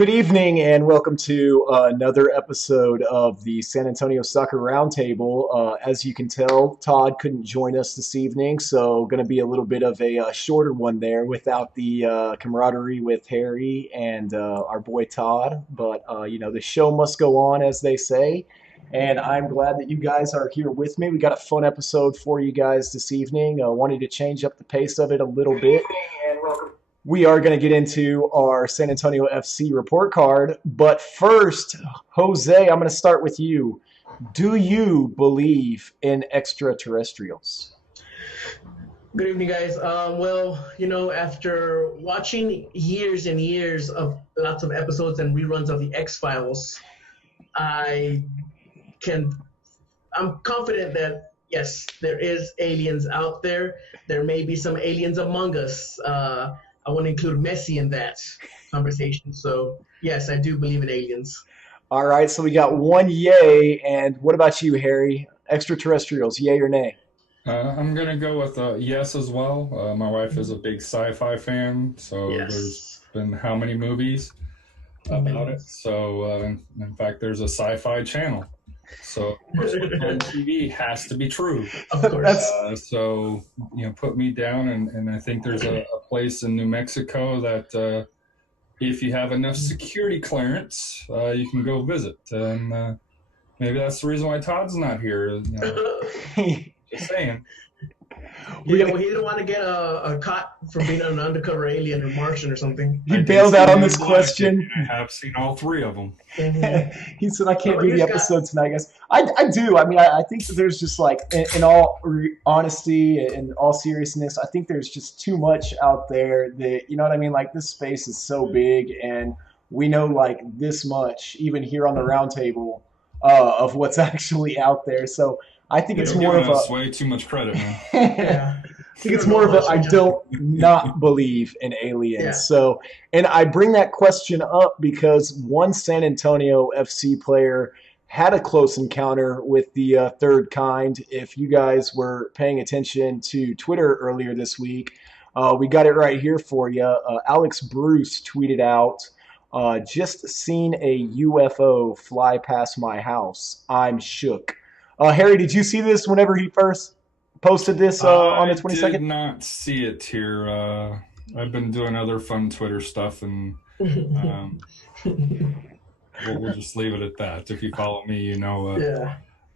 Good evening and welcome to another episode of the San Antonio Soccer Roundtable. As you can tell, Todd couldn't join us this evening, so going to be a little bit of a shorter one there without the camaraderie with Harry and our boy Todd. But the show must go on, as they say. And I'm glad that you guys are here with me. We got a fun episode for you guys this evening. Wanted to change up the pace of it a little bit. We are going to get into our San Antonio FC report card. But first, Jose, I'm going to start with you. Do you believe in extraterrestrials? Good evening, guys. After watching years and years of lots of episodes and reruns of the X-Files, I'm confident that, yes, there is aliens out there. There may be some aliens among us. I want to include Messi in that conversation. So, yes, I do believe in aliens. All right, so we got one yay. And what about you, Harry? Extraterrestrials, yay or nay? I'm gonna go with yes as well. My wife is a big sci-fi fan, so there's been how many movies about it? So, in fact, there's a sci-fi channel. So, what's on TV has to be true. Of course. Put me down, and I think there's a place in New Mexico that if you have enough security clearance, you can go visit. And maybe that's the reason why Todd's not here. Just saying. He didn't want to get a caught for being an undercover alien or Martian or something. He bailed out on this question. I have seen all three of them. He said, I can't do the episode tonight, guys. I do. I mean, I think that there's just like, in all honesty and all seriousness, I think there's just too much out there that, you know what I mean? Like, this space is so big, and we know like this much, even here on the round table, of what's actually out there. So I think it's more of a way too much credit, man. Yeah. I think it's more of a I don't not believe in aliens. Yeah. So, and I bring that question up because one San Antonio FC player had a close encounter with the third kind. If you guys were paying attention to Twitter earlier this week, we got it right here for you. Alex Bruce tweeted out, just seen a UFO fly past my house. I'm shook. Harry, did you see this whenever he first posted this on the 22nd? I did not see it here. I've been doing other fun Twitter stuff, and we'll just leave it at that. If you follow me, you know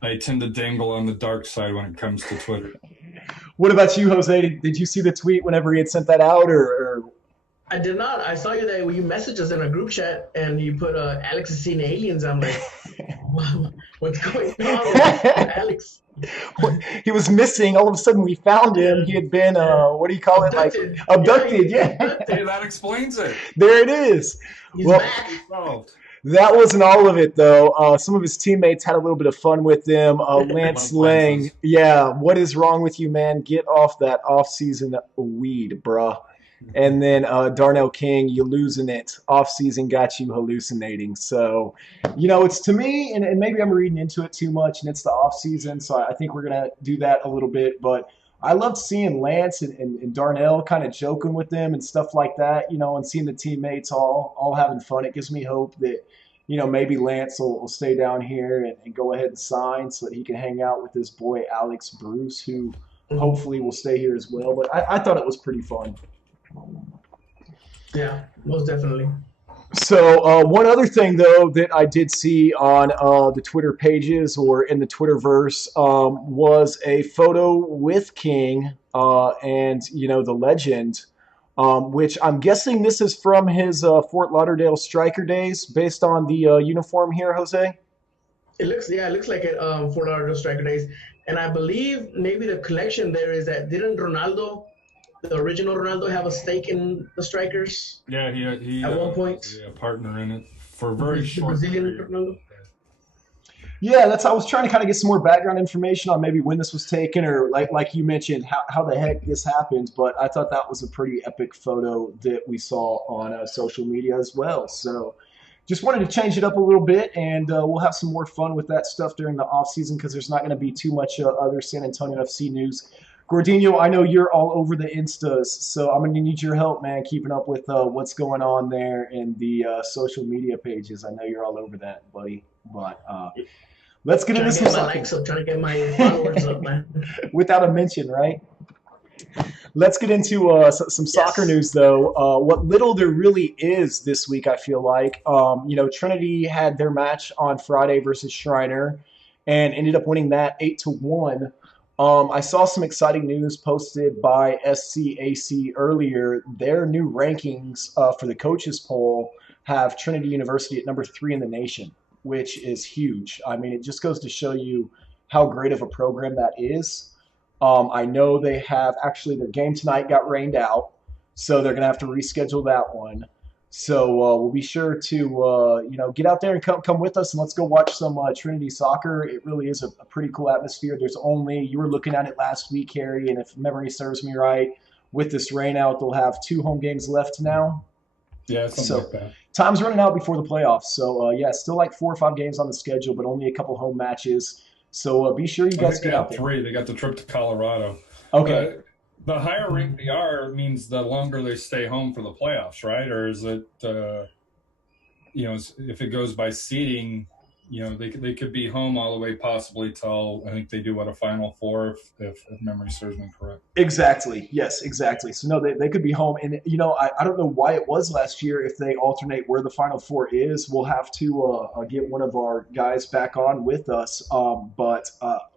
I tend to dangle on the dark side when it comes to Twitter. What about you, Jose? Did you see the tweet whenever he had sent that out, or? I did not. I saw you that when you messaged us in a group chat and you put Alex has seen aliens. I'm like, wow, what's going on with Alex? He was missing. All of a sudden, we found him. He had been, what do you call abducted. It? Like abducted. Yeah. Hey, that explains it. There it is. He's back. That wasn't all of it, though. Some of his teammates had a little bit of fun with him. Lance Lang, yeah, what is wrong with you, man? Get off that off-season weed, bruh. And then Darnell King, you losing it. Off-season got you hallucinating. So, it's to me, and maybe I'm reading into it too much, and it's the off-season, so I think we're going to do that a little bit. But I loved seeing Lance and Darnell kind of joking with them and stuff like that, and seeing the teammates all having fun. It gives me hope that, maybe Lance will stay down here and go ahead and sign so that he can hang out with his boy Alex Bruce, who hopefully will stay here as well. But I thought it was pretty fun. Yeah, most definitely. So one other thing, though, that I did see on the Twitter pages or in the Twitterverse was a photo with King and, the legend, which I'm guessing this is from his Fort Lauderdale Striker days based on the uniform here, Jose? It looks like it Fort Lauderdale Striker days. And I believe maybe the connection there is that didn't Ronaldo, the original Ronaldo, have a stake in the Strikers? Yeah, he at one point, a partner in it for a very short Brazilian Ronaldo. Yeah, I was trying to kind of get some more background information on maybe when this was taken or like you mentioned how the heck this happened. But I thought that was a pretty epic photo that we saw on social media as well. So just wanted to change it up a little bit, and we'll have some more fun with that stuff during the off season because there's not going to be too much other San Antonio FC news. Gordino, I know you're all over the Instas, so I'm gonna need your help, man, keeping up with what's going on there in the social media pages. I know you're all over that, buddy. But let's get Trying into to get some my likes up, trying to get my followers up, man. without a mention, right? Let's get into some soccer news, though. What little there really is this week, I feel like. Trinity had their match on Friday versus Shriner and ended up winning that 8-1. I saw some exciting news posted by SCAC earlier. Their new rankings for the coaches poll have Trinity University at number 3 in the nation, which is huge. I mean, it just goes to show you how great of a program that is. I know they have actually their game tonight got rained out, so they're going to have to reschedule that one. So we'll be sure to get out there and come with us, and let's go watch some Trinity soccer. It really is a pretty cool atmosphere. You were looking at it last week, Harry, and if memory serves me right, with this rain out, they'll have 2 home games left now. Yeah, something like that. Time's running out before the playoffs. So, still like 4 or 5 games on the schedule, but only a couple home matches. So be sure you guys get out there. 3. They got the trip to Colorado. Okay. The higher ranked they are means the longer they stay home for the playoffs, right? Or is it, if it goes by seeding, they could be home all the way possibly till, I think they do a Final Four if memory serves me correct. Exactly. Yes, exactly. So no, they could be home. And, I don't know why it was last year if they alternate where the Final Four is. We'll have to get one of our guys back on with us. But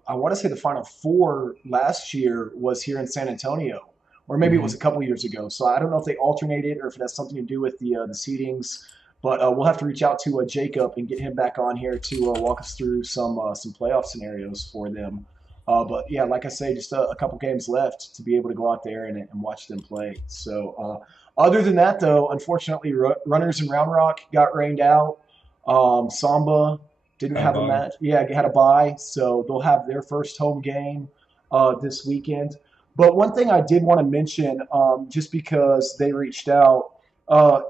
I want to say the Final Four last year was here in San Antonio, or maybe it was a couple years ago. So I don't know if they alternated or if it has something to do with the seedings. But we'll have to reach out to Jacob and get him back on here to walk us through some playoff scenarios for them. But yeah, like I say, just a couple games left to be able to go out there and watch them play. So other than that, though, unfortunately, Runners in Round Rock got rained out. Samba didn't have a match. Yeah, had a bye, so they'll have their first home game this weekend. But one thing I did want to mention, just because they reached out,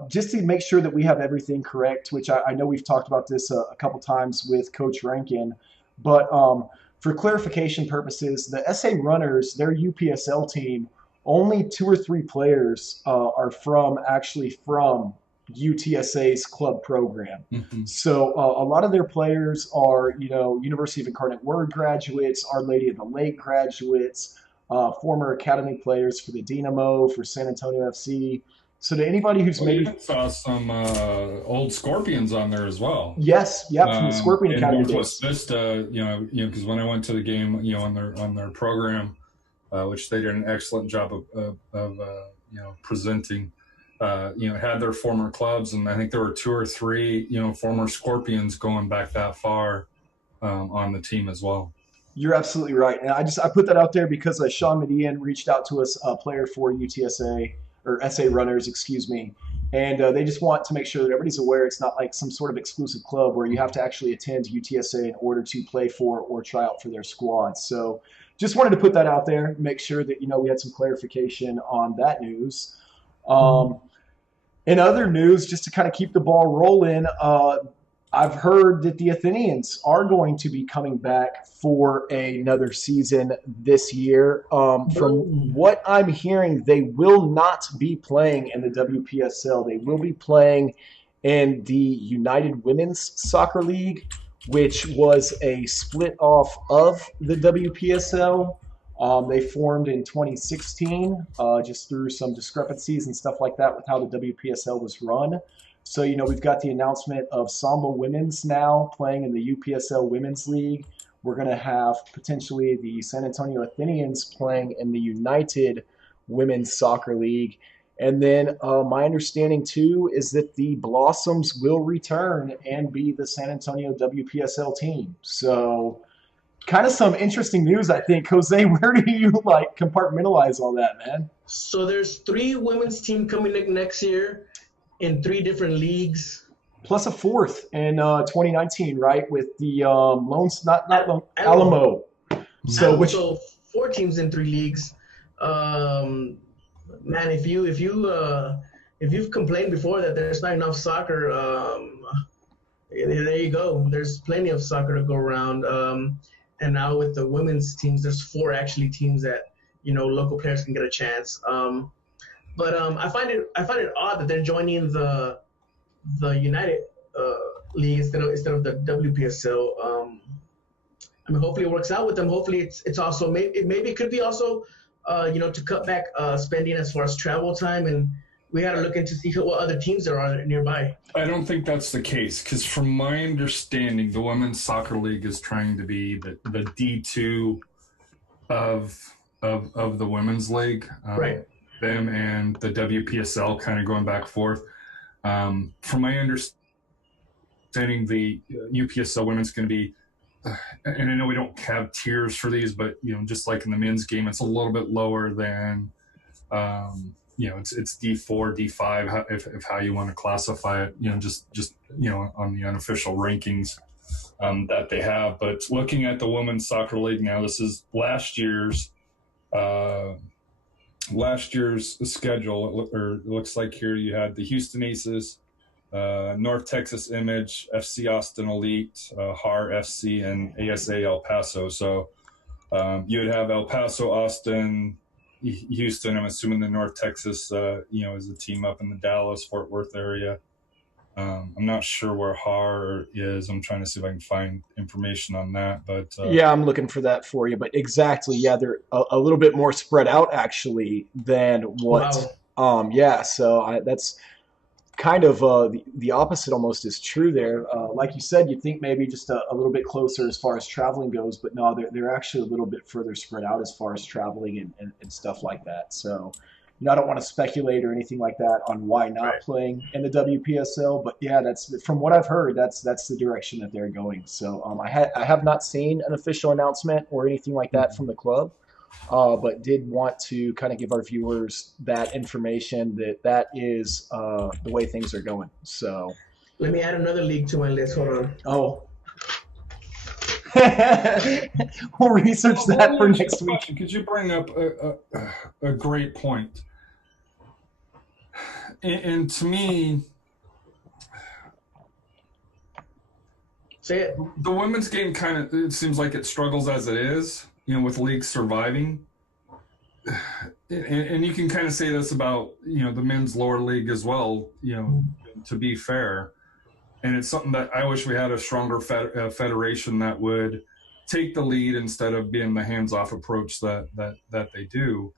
just to make sure that we have everything correct, which I know we've talked about this a couple times with Coach Rankin, but for clarification purposes, the SA Runners, their UPSL team, only 2 or 3 players are from UTSA's club program. Mm-hmm. So a lot of their players are, University of Incarnate Word graduates, Our Lady of the Lake graduates, former academy players for the Dynamo, for San Antonio FC. So to anybody who's maybe even saw some old Scorpions on there as well. Yes, yeah, from the Scorpion Academy Northwest Vista, because when I went to the game, on their program, which they did an excellent job of presenting, had their former clubs, and I think there were 2 or 3, former Scorpions going back that far on the team as well. You're absolutely right, and I put that out there because Sean Median reached out to us, a player for UTSA. Or SA Runners, excuse me. And they just want to make sure that everybody's aware it's not like some sort of exclusive club where you have to actually attend UTSA in order to play for or try out for their squad. So just wanted to put that out there, make sure that, we had some clarification on that news. In other news, just to kind of keep the ball rolling, I've heard that the Athenians are going to be coming back for another season this year. From what I'm hearing, they will not be playing in the WPSL. They will be playing in the United Women's Soccer League, which was a split off of the WPSL. They formed in 2016 just through some discrepancies and stuff like that with how the WPSL was run. So, we've got the announcement of Samba Women's now playing in the UPSL Women's League. We're going to have potentially the San Antonio Athenians playing in the United Women's Soccer League. And then my understanding, too, is that the Blossoms will return and be the San Antonio WPSL team. So kind of some interesting news, I think. Jose, where do you compartmentalize all that, man? So there's 3 women's team coming next year in 3 different leagues, plus a 4th in 2019, right? With the Alamo. So 4 teams in 3 leagues. Man, if you've complained before that there's not enough soccer, there you go. There's plenty of soccer to go around. And now with the women's teams, there's 4 actually teams that local players can get a chance. But I find it odd that they're joining the United League instead of the WPSL. I mean, hopefully it works out with them. Hopefully it's also maybe it could be also to cut back spending as far as travel time, and we had to look into see what other teams there are nearby. I don't think that's the case because, from my understanding, the Women's Soccer League is trying to be the D2 of the Women's League. Right. Them and the WPSL kind of going back and forth. From my understanding, the UPSL Women's going to be, and I know we don't have tiers for these, but just like in the men's game, it's a little bit lower than. It's D4, D5, if how you want to classify it, just on the unofficial rankings that they have. But looking at the Women's Soccer League now, this is last year's schedule. It looks like here you had the Houston Aces, North Texas Image, FC Austin Elite, HAR FC, and ASA El Paso. So you would have El Paso, Austin, Houston. I'm assuming the North Texas, is a team up in the Dallas, Fort Worth area. I'm not sure where HAR is. I'm trying to see if I can find information on that. But yeah, I'm looking for that for you. But exactly, yeah, they're a little bit more spread out actually than what. Wow. Yeah, so that's kind of the opposite almost is true there. Like you said, you'd think maybe just a little bit closer as far as traveling goes, but no, they're actually a little bit further spread out as far as traveling and stuff like that. So, I don't want to speculate or anything like that on why not playing in the WPSL, but yeah, that's from what I've heard, that's the direction that they're going. So I have not seen an official announcement or anything like that from the club. But did want to kind of give our viewers that information that is the way things are going. So let me add another league to my list. Hold on. Oh. We'll research that for next week. Could you bring up a great point? And to me, say it. The women's game it seems like it struggles as it is. With leagues surviving. And you can kind of say this about, the men's lower league as well, to be fair. And it's something that I wish we had a stronger federation that would take the lead instead of being the hands-off approach that they do.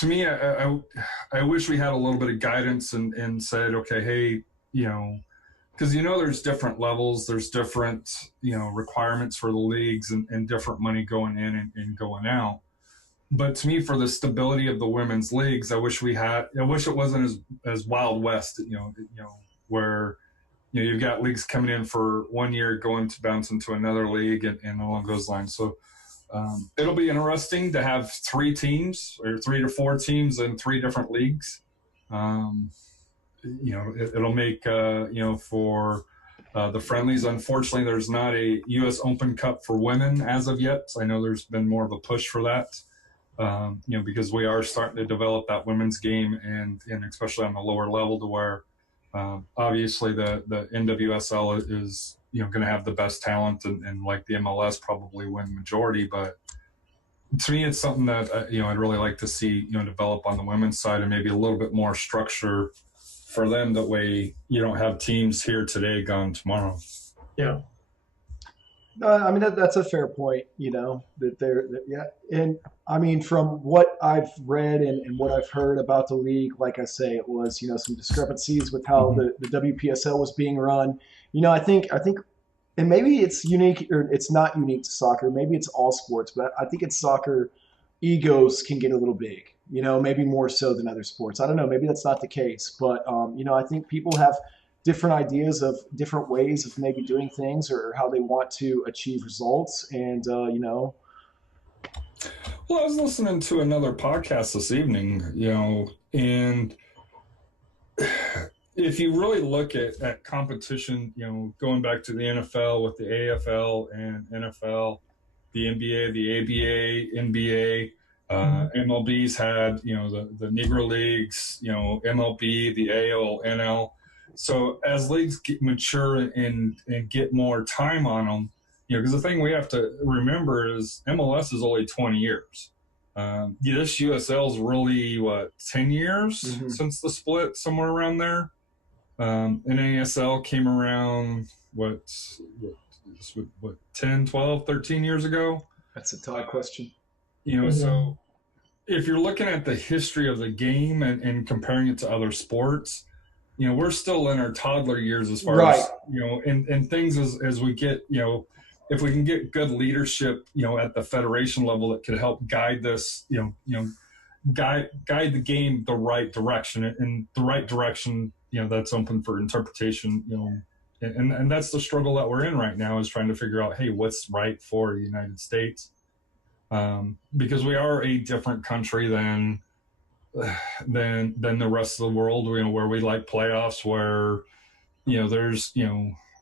To me, I wish we had a little bit of guidance and said, okay, hey, because there's different levels, there's different requirements for the leagues and different money going in and going out. But to me, for the stability of the women's leagues, I wish it wasn't as Wild West, where you've got leagues coming in for 1 year, going to bounce into another league and along those lines. So it'll be interesting to have 3 teams or 3 to 4 teams in 3 different leagues. It'll make, for the friendlies. Unfortunately, there's not a U.S. Open Cup for women as of yet. I know there's been more of a push for that, because we are starting to develop that women's game and especially on the lower level to where obviously the NWSL is, going to have the best talent and like the MLS probably win majority. But to me, it's something that, I'd really like to see, develop on the women's side and maybe a little bit more structure for them. That way you don't have teams here today, gone tomorrow. Yeah. I mean, that's a fair point, yeah. And I mean, from what I've read and what I've heard about the league, like I say, it was, some discrepancies with how the WPSL was being run. I think, and maybe it's unique or it's not unique to soccer. Maybe it's all sports, but I think it's soccer. Egos can get a little big, maybe more so than other sports. I don't know. Maybe that's not the case, but, I think people have different ideas of different ways of maybe doing things or how they want to achieve results. And, Well, I was listening to another podcast this evening, and if you really look at competition, going back to the NFL with the AFL and NFL, the NBA, the ABA, NBA, MLB's had, the Negro Leagues, MLB, the AL, NL. So as leagues mature and get more time on them, because the thing we have to remember is MLS is only 20 years. This USL's really 10 years Mhm. since the split, somewhere around there. NASL came around what 10, 12, 13 years ago. That's a Todd question. So if you're looking at the history of the game and comparing it to other sports, we're still in our toddler years as far as, and things as we get, if we can get good leadership, at the federation level that could help guide this, guide the game the right direction, and the right direction, that's open for interpretation, and that's the struggle that we're in right now, is trying to figure out, hey, what's right for the United States, because we are a different country than the rest of the world, where we like playoffs, where there's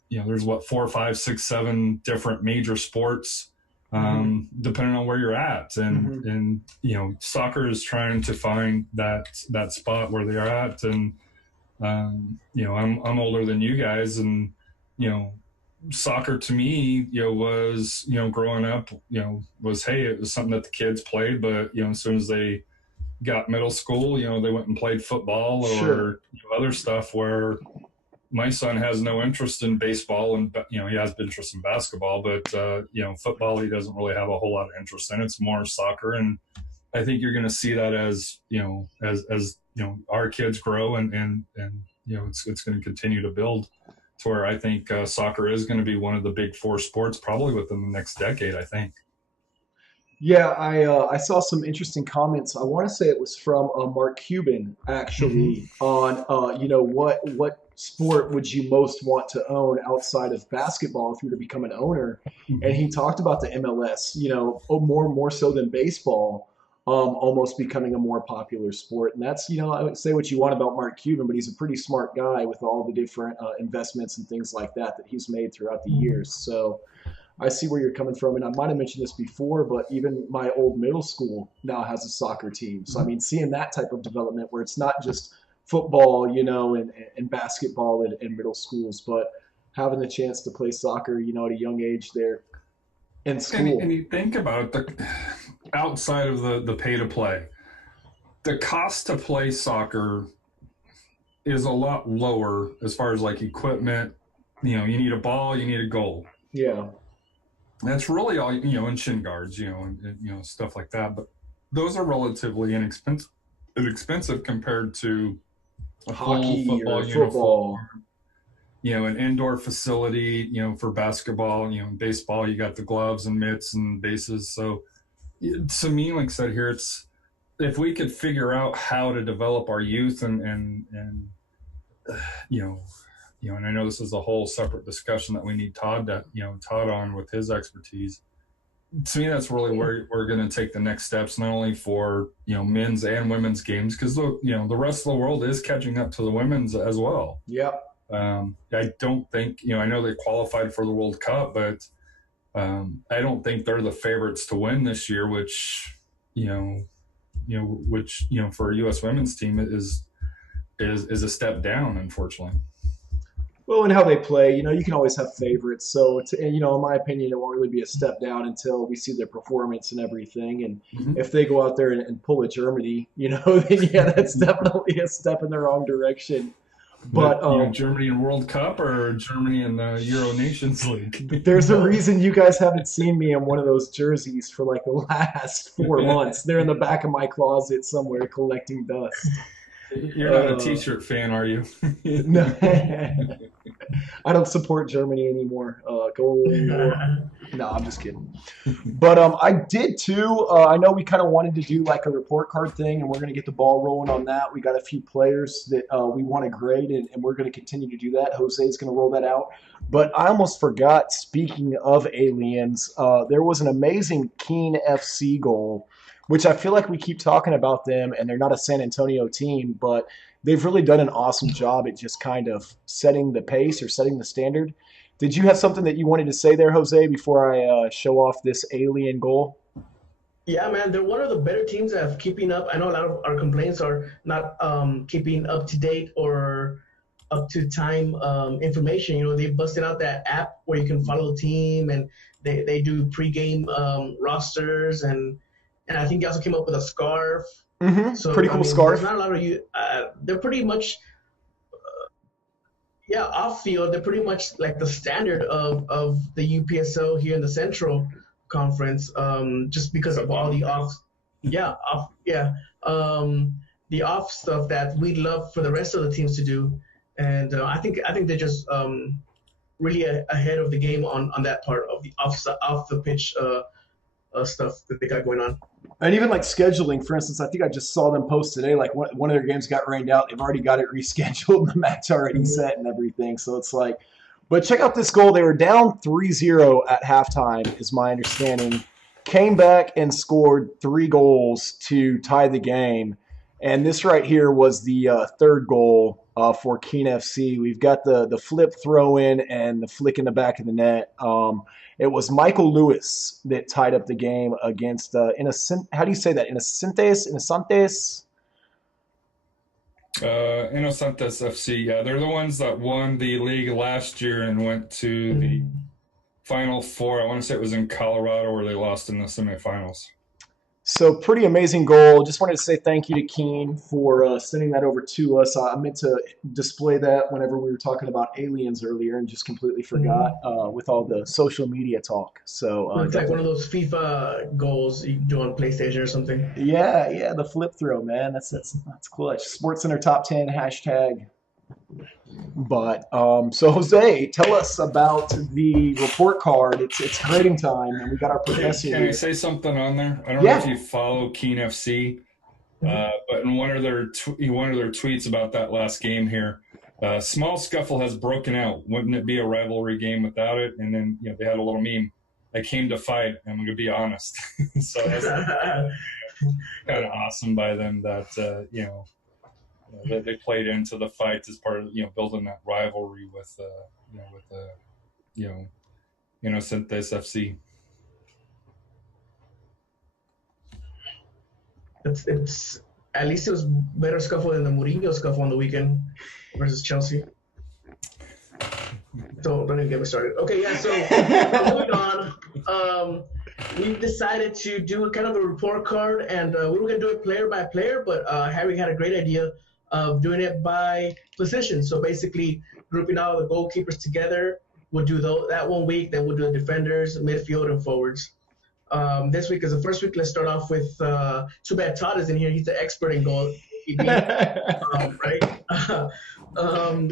there's 4, 5, 6, 7 different major sports, depending on where you're at, and soccer is trying to find that spot where they are at, and I'm older than you guys, and soccer to me was growing up was, hey, it was something that the kids played, but as soon as they got middle school, they went and played football or other stuff, where my son has no interest in baseball, and he has interest in basketball, but football, he doesn't really have a whole lot of interest in. It's more soccer, and I think you're going to see that as our kids grow, and it's going to continue to build to where I think soccer is going to be one of the big 4 sports probably within the next decade, I think. Yeah, I saw some interesting comments. I want to say it was from Mark Cuban, actually, on what sport would you most want to own outside of basketball if you were to become an owner? And he talked about the MLS, more so than baseball, almost becoming a more popular sport. And that's, I would say what you want about Mark Cuban, but he's a pretty smart guy with all the different investments and things like that he's made throughout the years. So I see where you're coming from, and I might have mentioned this before, but even my old middle school now has a soccer team. So, I mean, seeing that type of development where it's not just football, and basketball in middle schools, but having the chance to play soccer, at a young age there in school. And you think about outside of the pay to play, the cost to play soccer is a lot lower as far as like equipment. You need a ball, you need a goal. Yeah. That's really all, and shin guards, and stuff like that. But those are relatively inexpensive compared to a hockey football or football. An indoor facility, for basketball, baseball, you got the gloves and mitts and bases. So to me, like I said here, it's, if we could figure out how to develop our youth and and I know this is a whole separate discussion that we need Todd on with his expertise. To me, that's really where we're going to take the next steps, not only for, men's and women's games, because, the rest of the world is catching up to the women's as well. Yeah. I don't think, I know they qualified for the World Cup, but I don't think they're the favorites to win this year, which for a U.S. women's team is a step down, unfortunately. Well, and how they play, you can always have favorites. So, in my opinion, it won't really be a step down until we see their performance and everything. And if they go out there and pull a Germany, then that's definitely a step in the wrong direction. But Germany in World Cup or Germany in the Euro Nations League? There's a reason you guys haven't seen me in one of those jerseys for like the last 4 months. They're in the back of my closet somewhere collecting dust. You're not a T-shirt fan, are you? No, I don't support Germany anymore. Go away. No, I'm just kidding. But I did too. I know we kind of wanted to do like a report card thing, and we're going to get the ball rolling on that. We got a few players that we want to grade, and we're going to continue to do that. Jose's going to roll that out. But I almost forgot, speaking of aliens, there was an amazing Keene FC goal, which I feel like we keep talking about them, and they're not a San Antonio team, but they've really done an awesome job at just kind of setting the pace or setting the standard. Did you have something that you wanted to say there, Jose, before I show off this alien goal? Yeah, man, they're one of the better teams that have keeping up. I know a lot of our complaints are not keeping up to date or up to time information. They busted out that app where you can follow the team, and they do pregame rosters, and and I think he also came up with a scarf. So Pretty cool scarf. There's not a lot of you. They're pretty much, yeah, off field. They're pretty much like the standard of the UPSL here in the Central Conference, just because of all the the off stuff that we love for the rest of the teams to do, and I think they're just really ahead of the game on that part of the off the pitch stuff that they got going on. And even like scheduling, for instance, I think I just saw them post today, like one of their games got rained out. They've already got it rescheduled, the match already set and everything. So it's like, but check out this goal. They were down 3-0 at halftime, is my understanding. Came back and scored 3 goals to tie the game. And this right here was the third goal for Keene FC. We've got the flip throw in and the flick in the back of the net. It was Michael Lewis that tied up the game against how do you say that? Innocentes? Innocentes FC. Yeah, they're the ones that won the league last year and went to the Final Four. I want to say it was in Colorado where they lost in the semifinals. So pretty amazing goal. Just wanted to say thank you to Keene for sending that over to us. I meant to display that whenever we were talking about aliens earlier and just completely forgot with all the social media talk. So it's like one of those FIFA goals you do on PlayStation or something. Yeah, the flip throw, man. That's clutch. SportsCenter Top 10 hashtag. But so Jose, tell us about the report card. It's grading time, and we got our professor. Can I say something on there? I don't know if you follow Keene FC, but in one of their tweets about that last game here, small scuffle has broken out. Wouldn't it be a rivalry game without it? And then they had a little meme. I came to fight. I'm going to be honest. So that's kind of awesome by them that that they played into the fight as part of building that rivalry with Innocentes FC. It's at least it was better scuffle than the Mourinho scuffle on the weekend versus Chelsea. Don't even get me started. Okay, yeah. So moving on, we've decided to do kind of a report card, and we were gonna do it player by player, but Harry had a great idea of doing it by position. So basically grouping all the goalkeepers together. We'll do that 1 week, then we'll do the defenders, midfield, and forwards. This week is the first week. Let's start off with, too bad Todd is in here. He's the expert in goalkeeping, right?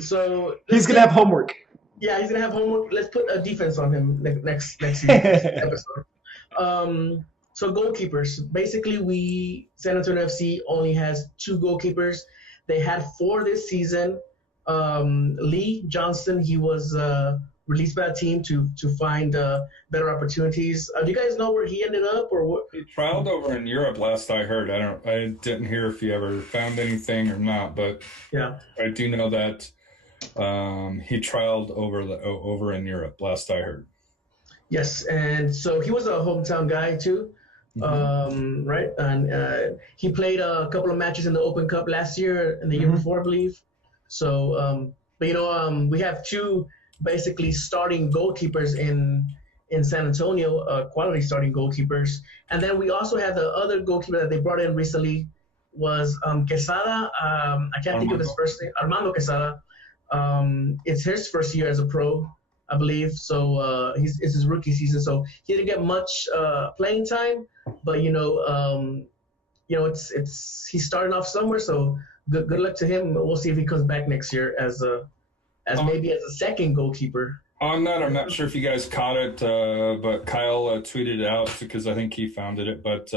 So he's going to have homework. Yeah, he's going to have homework. Let's put a defense on him next episode. So goalkeepers. Basically, San Antonio FC only has 2 goalkeepers. They had 4 this season. Lee Johnston, he was released by the team to find better opportunities. Do you guys know where he ended up, or what? He trialed over in Europe, last I heard. I didn't hear if he ever found anything or not, but yeah, I do know that he trialed over in Europe, last I heard. Yes, and so he was a hometown guy too. Right, and he played a couple of matches in the Open Cup last year and the year before, I believe. So, but we have 2 basically starting goalkeepers in San Antonio, quality starting goalkeepers, and then we also have the other goalkeeper that they brought in recently was Quesada. I can't think of his first name, Armando Quesada. It's his first year as a pro, I believe. So it's his rookie season, so he didn't get much playing time. But it's he's starting off somewhere. So good luck to him. We'll see if he comes back next year as maybe as a second goalkeeper. On that, I'm not sure if you guys caught it, but Kyle tweeted it out because I think he founded it. But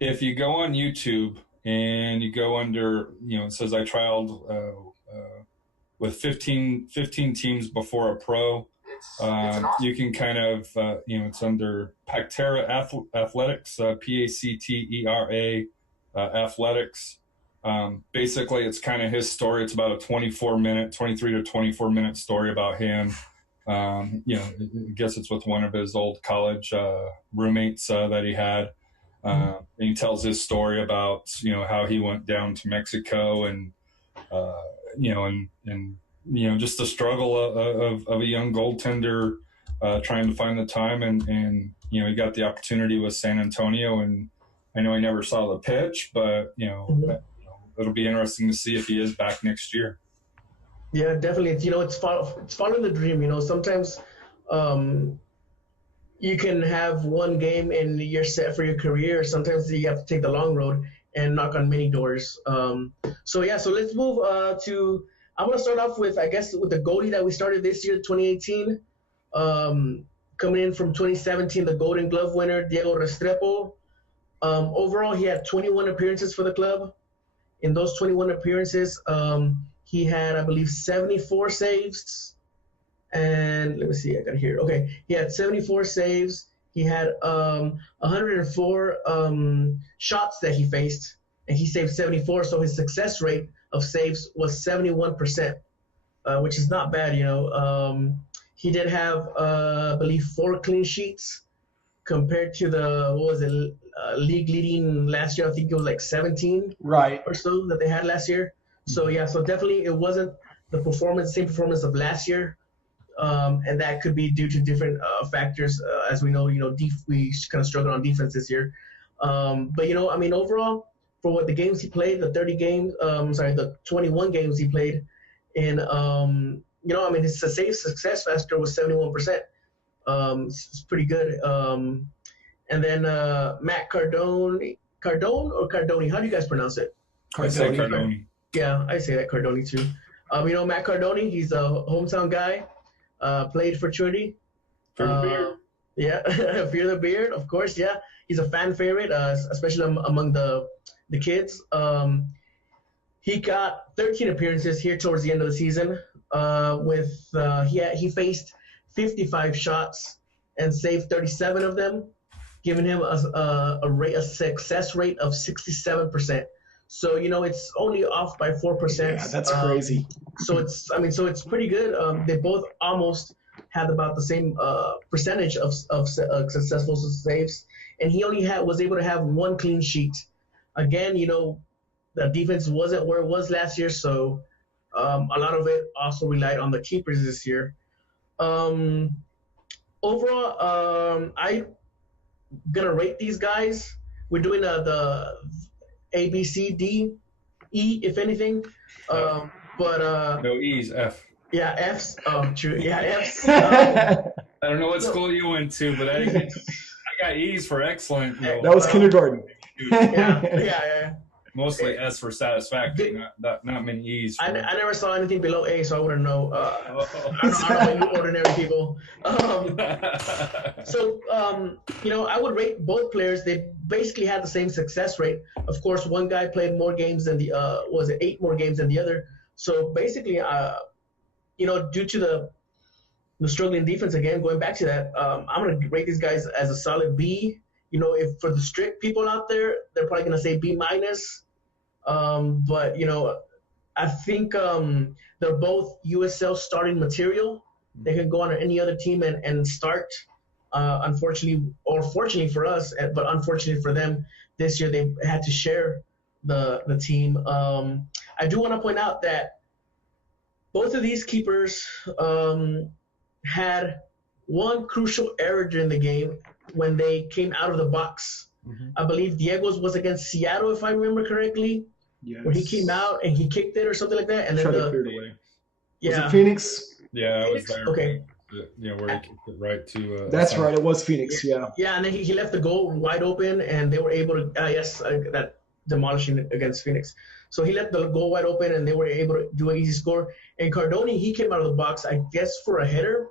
if you go on YouTube and you go under, it says I trialed with 15 teams before a pro. You can kind of, it's under Pactera Athletics, Pactera Athletics. Basically, it's kind of his story. It's about a 23 to 24 minute story about him. I guess it's with one of his old college roommates that he had. And he tells his story about, how he went down to Mexico and, just the struggle of a young goaltender trying to find the time. And he got the opportunity with San Antonio and I know he never saw the pitch, but it'll be interesting to see if he is back next year. Yeah, definitely. It's following the dream. Sometimes you can have one game and you're set for your career. Sometimes you have to take the long road and knock on many doors. So let's move to. I'm gonna start off with, I guess, with the goalie that we started this year, 2018. Coming in from 2017, the Golden Glove winner, Diego Restrepo. Overall, he had 21 appearances for the club. In those 21 appearances, he had, I believe, 74 saves. And let me see, I got it here. Okay, he had 74 saves. He had 104 shots that he faced, and he saved 74. So his success rate of saves was 71%, which is not bad. He did have, I believe, 4 clean sheets compared to the league leading last year. I think it was like 17 or so that they had last year. So definitely it wasn't the same performance of last year. And that could be due to different factors. As we know, we kind of struggled on defense this year. But overall, for what the games he played, the 21 games he played, and his save success factor was 71%. It's pretty good. And then Matt Cardone or Cardoni? How do you guys pronounce it? I say Cardoni. Yeah, I say that, Cardoni too. Matt Cardoni, he's a hometown guy. Played for Trinity. Fear the Beard. Yeah, Fear the Beard, of course. Yeah, he's a fan favorite, especially among the kids. He got 13 appearances here towards the end of the season. He faced 55 shots and saved 37 of them, giving him a success rate of 67%. So it's only off by 4%. Yeah, that's crazy. So it's pretty good. They both almost had about the same percentage of successful saves, and he only was able to have 1 clean sheet. Again, the defense wasn't where it was last year, so a lot of it also relied on the keepers this year. Overall, I'm gonna rate these guys. We're doing the A, B, C, D, E, if anything. But no E's, F. Yeah, F's. True. Yeah, F's. I don't know what school you went to, but I got E's for excellent. That was kindergarten. Yeah. Mostly S for satisfactory, not many E's. I never saw anything below A, so I wouldn't know. I don't know ordinary people. I would rate both players. They basically had the same success rate. Of course, one guy played more games than 8 more games than the other. So basically, due to the struggling defense again, going back to that, I'm going to rate these guys as a solid B. If for the strict people out there, they're probably going to say B minus. But I think they're both USL starting material. They can go on any other team and start. Unfortunately, or fortunately for us, but unfortunately for them, this year they had to share the team. I do want to point out that both of these keepers had one crucial error during the game when they came out of the box. Mm-hmm. I believe Diego's was against Seattle, if I remember correctly. Yes. Where he came out and he kicked it or something like that, and then cleared away. Yeah. Was it Phoenix? Yeah, it was there. Okay. Where he kicked it right to. That's right. It was Phoenix. Yeah. Yeah, and then he left the goal wide open, and they were able to. That demolishing it against Phoenix. So he left the goal wide open, and they were able to do an easy score. And Cardoni, he came out of the box, I guess, for a header.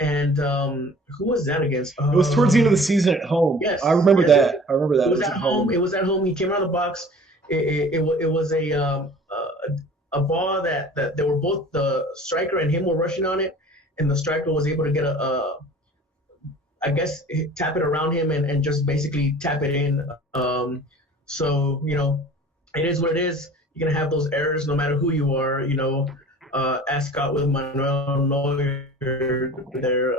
And who was that against? It was towards the end of the season at home. Yes, I remember that. It was at home. It was at home. He came out of the box. It was a ball that they were both the striker and him were rushing on it, and the striker was able to get I guess tap it around him and just basically tap it in. So it is what it is. You're gonna have those errors no matter who you are. Ascot with Manuel Neuer there.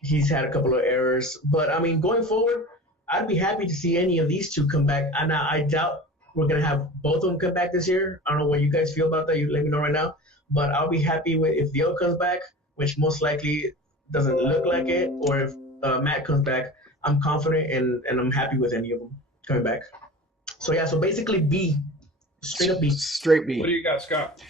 He's had a couple of errors, but I mean, going forward, I'd be happy to see any of these two come back. And I doubt we're gonna have both of them come back this year. I don't know what you guys feel about that. You let me know right now. But I'll be happy if Theo comes back, which most likely doesn't look like it, or if Matt comes back. I'm confident and I'm happy with any of them. coming back. So yeah, so basically B, straight up B. Straight B. What do you got, Scott?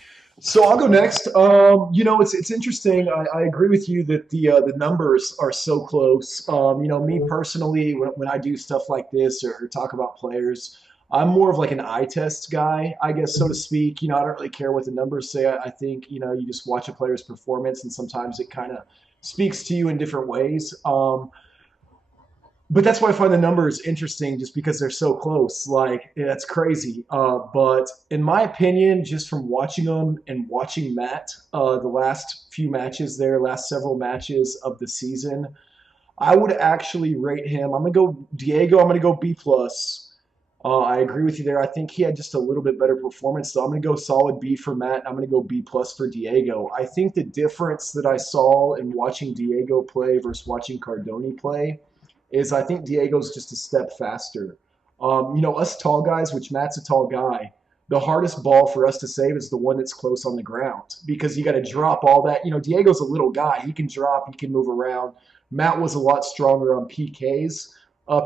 So I'll go next. It's interesting. I agree with you that the numbers are so close. Me personally, when I do stuff like this or talk about players, I'm more of like an eye test guy, I guess, so to speak. I don't really care what the numbers say. I think you just watch a player's performance, and sometimes it kind of speaks to you in different ways. But that's why I find the numbers interesting, just because they're so close. Like, that's crazy. But in my opinion, just from watching them and watching Matt, the last few matches there, last several matches of the season, I would actually rate him. I'm gonna go Diego. I'm gonna go B plus. I agree with you there. I think he had just a little bit better performance, so I'm gonna go solid B for Matt. I'm gonna go B plus for Diego. I think the difference that I saw in watching Diego play versus watching Cardoni play is I think Diego's just a step faster. Us tall guys, which Matt's a tall guy, the hardest ball for us to save is the one that's close on the ground because you got to drop all that. Diego's a little guy. He can drop, he can move around. Matt was a lot stronger on PKs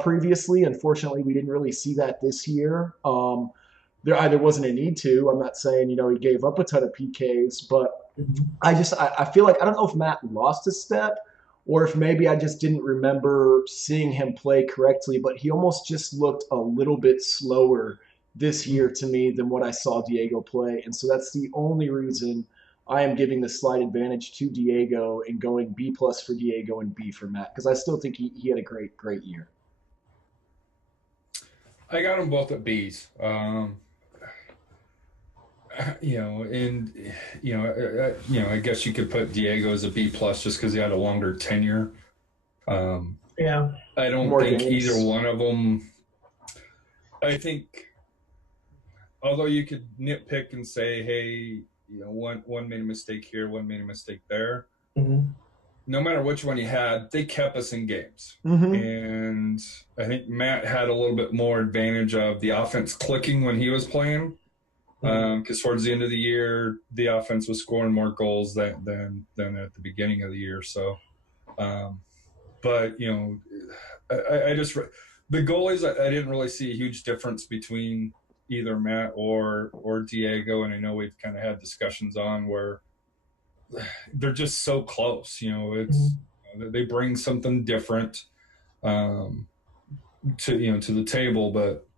previously. Unfortunately, we didn't really see that this year. There either wasn't a need to. I'm not saying, he gave up a ton of PKs, but I feel like, I don't know if Matt lost a step, or if maybe I just didn't remember seeing him play correctly, but he almost just looked a little bit slower this year to me than what I saw Diego play. And so that's the only reason I am giving the slight advantage to Diego and going B plus for Diego and B for Matt, because I still think he had a great, great year. I got them both at B's. I guess you could put Diego as a B plus just because he had a longer tenure. Yeah. I don't think either one of them. I think, although you could nitpick and say, hey, one made a mistake here, one made a mistake there. Mm-hmm. No matter which one you had, they kept us in games. Mm-hmm. And I think Matt had a little bit more advantage of the offense clicking when he was playing. Because towards the end of the year, the offense was scoring more goals than at the beginning of the year. So, but I just the goalies, I didn't really see a huge difference between either Matt or Diego, and I know we've kind of had discussions on where they're just so close. It's they bring something different to the table, but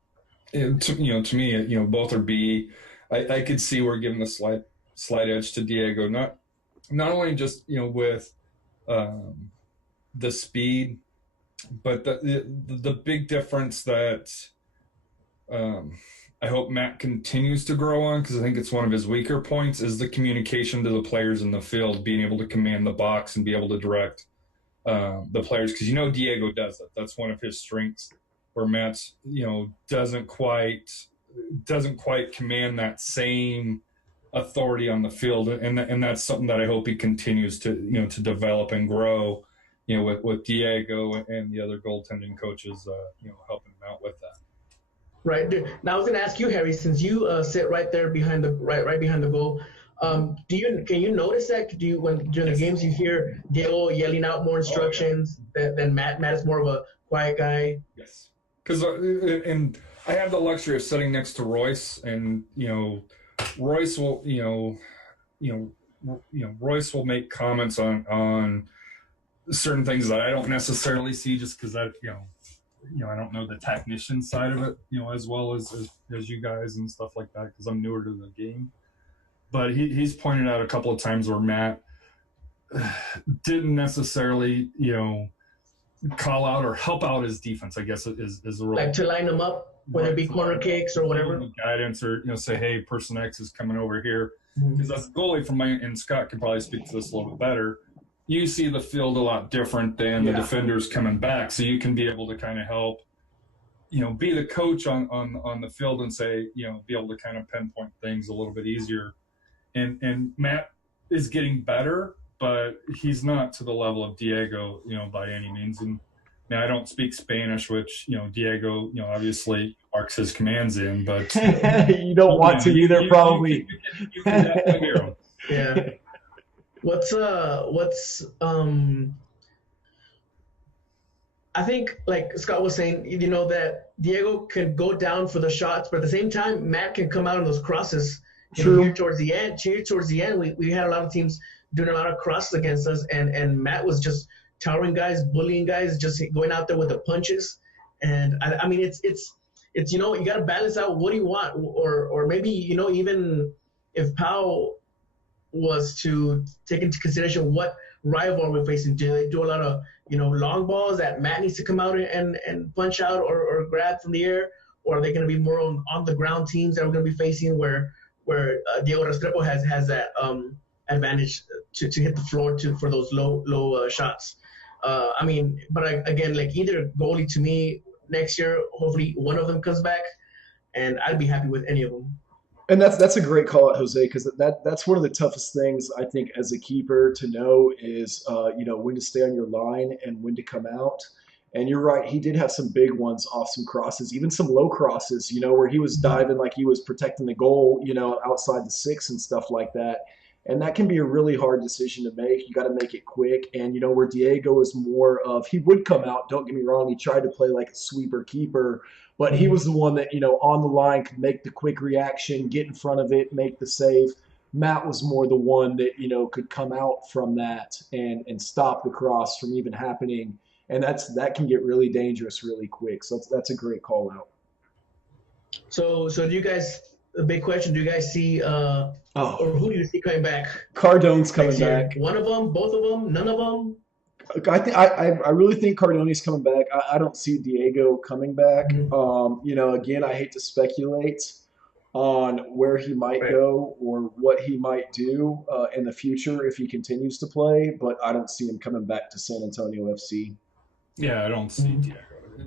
to me, both are B. I could see we're giving the slight edge to Diego, not only just with the speed, but the big difference that I hope Matt continues to grow on, because I think it's one of his weaker points, is the communication to the players in the field, being able to command the box and be able to direct the players, because Diego does it. That's one of his strengths, where Matt's doesn't quite command that same authority on the field, and that's something that I hope he continues to to develop and grow, with Diego and the other goaltending coaches, helping him out with that. Right. Now I was going to ask you, Harry, since you sit right there behind the right behind the goal. Can you notice that? When during the games you hear Diego yelling out more instructions than Matt? Matt is more of a quiet guy. Yes, because and I have the luxury of sitting next to Royce, and Royce will Royce will make comments on certain things that I don't necessarily see, just because I don't know the technician side of it as well as you guys and stuff like that, because I'm newer to the game. But he's pointed out a couple of times where Matt didn't necessarily call out or help out his defense, I guess is the role. Like to line them up, whether it be corner kicks or whatever. Guidance, or say, hey, person X is coming over here. Because as a goalie, and Scott can probably speak to this a little bit better, you see the field a lot different than the defenders coming back, so you can be able to kind of help, be the coach on the field and say, be able to kind of pinpoint things a little bit easier. And Matt is getting better, but he's not to the level of Diego, by any means. And now I don't speak Spanish, which, Diego, obviously marks his commands in, but you don't want to either, probably. You can definitely hear him. Yeah. I think, like Scott was saying, that Diego can go down for the shots, but at the same time, Matt can come out on those crosses. Here towards the end, we had a lot of teams doing a lot of crosses against us, and Matt was just towering guys, bullying guys, just going out there with the punches. And I mean, it's you got to balance out what do you want, or maybe even if Powell was to take into consideration what rival we're facing. Do they do a lot of long balls that Matt needs to come out and punch out or grab from the air, or are they going to be more on the ground teams that we're going to be facing where Diego Restrepo has that advantage to hit the floor for those low shots. I mean, but again, like either goalie to me next year, hopefully one of them comes back, and I'd be happy with any of them. And that's a great call out, Jose, because that's one of the toughest things I think as a keeper to know is when to stay on your line and when to come out. And you're right, he did have some big ones off some crosses, even some low crosses, where he was diving like he was protecting the goal, outside the six and stuff like that. And that can be a really hard decision to make. You got to make it quick. And, where Diego is more of, he would come out, don't get me wrong, he tried to play like a sweeper keeper, but he was the one that, on the line could make the quick reaction, get in front of it, make the save. Matt was more the one that, could come out from that and stop the cross from even happening. And that can get really dangerous really quick. So that's a great call out. So do you guys, the big question, do you guys see, or who do you see coming back? Cardone's coming back. One of them, both of them, none of them? I really think Cardone's coming back. I don't see Diego coming back. Mm-hmm. Again, I hate to speculate on where he might go or what he might do in the future if he continues to play, but I don't see him coming back to San Antonio FC. Yeah, I don't see Diego,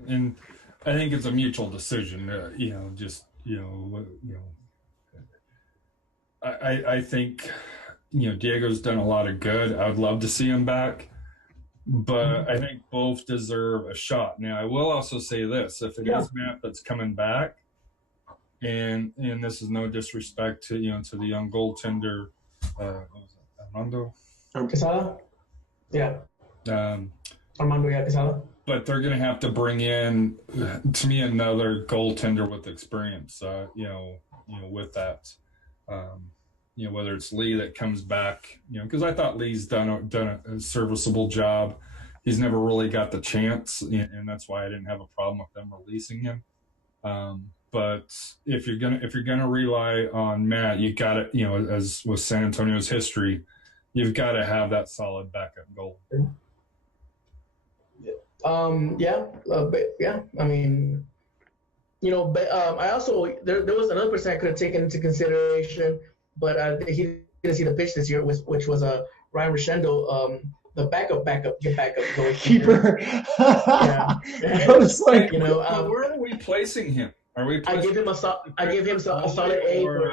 and I think it's a mutual decision. I think Diego's done a lot of good. I would love to see him back, but I think both deserve a shot. Now, I will also say this: if it is Matt that's coming back, and this is no disrespect to to the young goaltender, Armando Quesada, Armando Quesada. But they're going to have to bring in, to me, another goaltender with experience. With that, whether it's Lee that comes back, because I thought Lee's done a serviceable job. He's never really got the chance, and that's why I didn't have a problem with them releasing him. But if you're gonna rely on Matt, you got to, as with San Antonio's history, you've got to have that solid backup goal. I mean, I also there was another person I could have taken into consideration, but he didn't see the pitch this year, which was Ryan Rosendo, the backup keeper. I was like, where are we placing him? Are we? I give him a solid A or